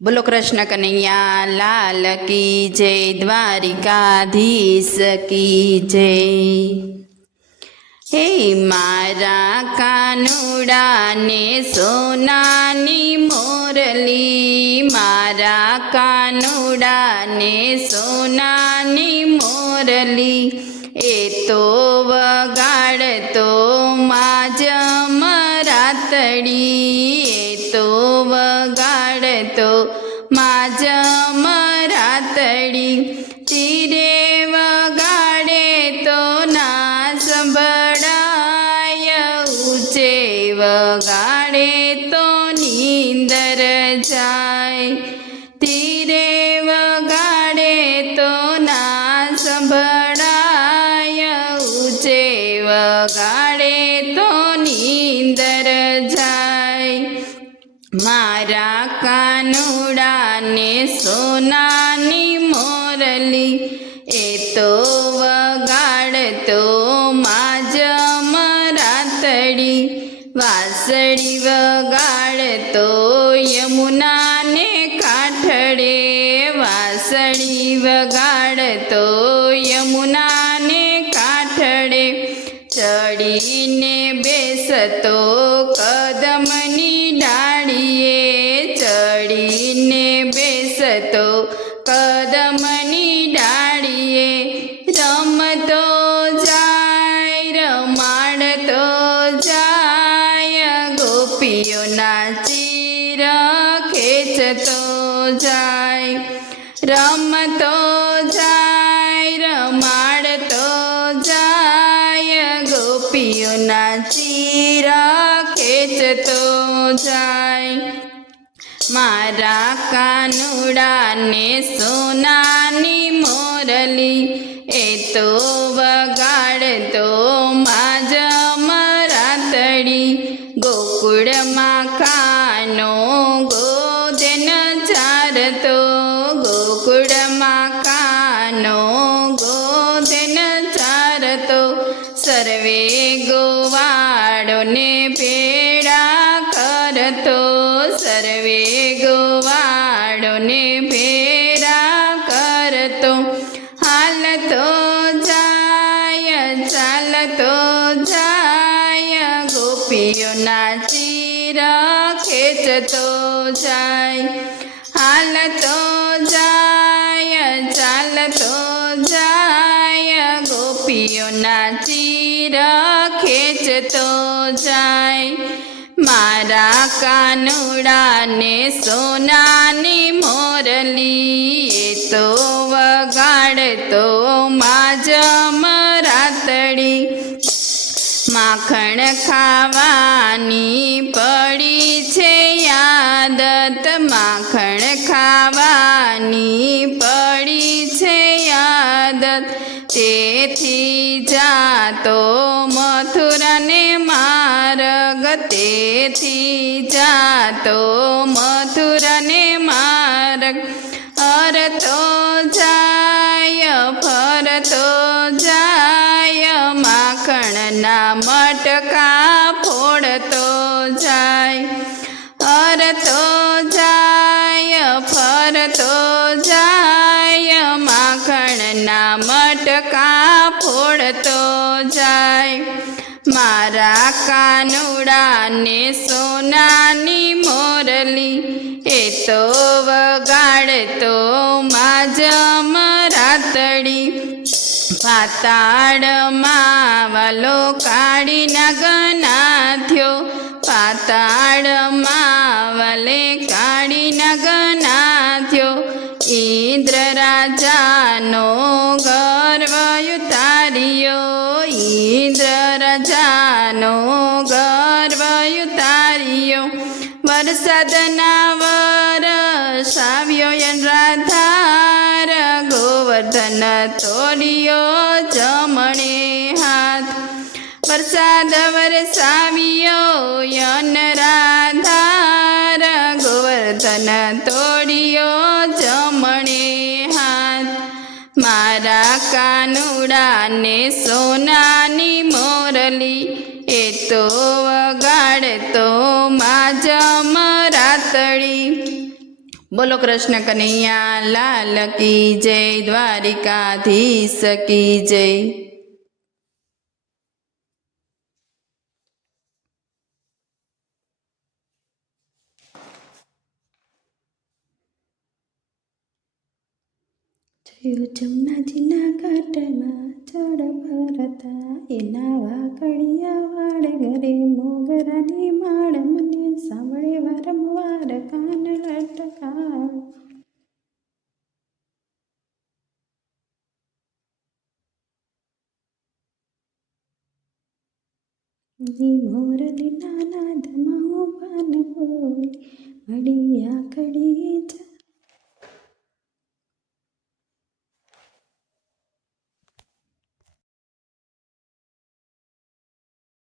બોલો કૃષ્ણ કનૈયા લાલ કી જય, દ્વારિકાધીશ કી જય। હે મારા કાનુડાને સોનાની મોરલી, મારા કાનુડાને સોનાની મોરલી, એ તો વગાડતો માજ મરાતડી, એ તો વગાડતો માજ મરાતડી, તીરે વગાડે તો ના સંભળાય, ઊંચે વગાડે તો નીંદર જાય, તીરે વગાડે તો ના સંભળાય, ઊંચે વગાડે તો નીંદર જાય। મારા કાનુડાને સોનાની મોરલી, એ તો વગાડતો માજ મરાતડી, વાસળી વગાડતો યમુનાને કાંઠડે, વાસળી વગાડતો યમુનાને કાંઠડે, ચડીને બેસતો કદમની ડાળીએ, ચડીને બેસતો કદમની ડાળીએ, રમતો જાય રમાડતો જાય, ગોપીઓના ચીર ખેંચતો જાય, રમતો જાય રમાડતો જાય, ગોપીઓના ચીર ખેંચતો જાય। મારા કાનુડાને સોનાની મોરલી, એ તો વગાડતો માજ મરાતડી, ગોકુળમાં કાનો ગોધન ચારતો, ગોકુળમાં કાનો ગોધન ચારતો, સર્વે ગોવાળોને ભેળા કરતો, સર્વે ગોવાળોને ભેળા કરતો, હાલતો જાય ચાલતો જાય, ગોપીઓના ચીર ખેંચતો જાય, હાલતો જાય ચાલતો જાય, ગોપીઓના ચીર ખેંચતો જાય। મારા કાનુડાને સોનાની મોરલી, એ તો વગાડતો માજ મરાતડી, માખણ ખાવાની પડી છે આદત, માખણ ખાવાની પડી છે આદત, તેથી જાતો મથુરાને માર્ગ, તેથી જાતો મથુરાને માર્ગ, અરતો જાય ફરતો જાય, માખણના મટકા ફોડતો જાય, અરતો જાય ફરતો જાય, માખણના મટકા ફોડતો જાય। મારા કાનુડાને સોનાની મોરલી, એ તો વગાડતો માજ મરાતડી, પાતાળમાં વાલો કાળી નાગનાથ્યો, પાતાળમાં વાલે કાળી નાગનાથ્યો, ઇન્દ્ર રાજાનો ગર્વ ઉતાર્યો, ઇન્દ્ર રાજાનો ગર્વ ઉતાર્યો, વરસાદના વરસાવ્યો યનરાધાર, ગોવર્ધન તોડ્યો જમણે હાથ, વરસાદ વરસાવ્યો યનરાધાર, ગોવર્ધન તોડ્યો જમણે હાથ। મારા કાનુડાને સોનાની મોરલી, એ તો વગાડતો માજ મરાતડી, બોલો કૃષ્ણ કનૈયા લાલ કી જય, દ્વારિકાધીશ કી જય. જોયું જમનાજીના ઘાટમાં જળ ભરતા, એના વાકડિયા વાળ ઘરે મોગરાની માળ, મને સાંભળે વારંવાર કાન લટકાવ. મોરલીના નાદમાં હું પાન બોલી, મળ્યા કડીએ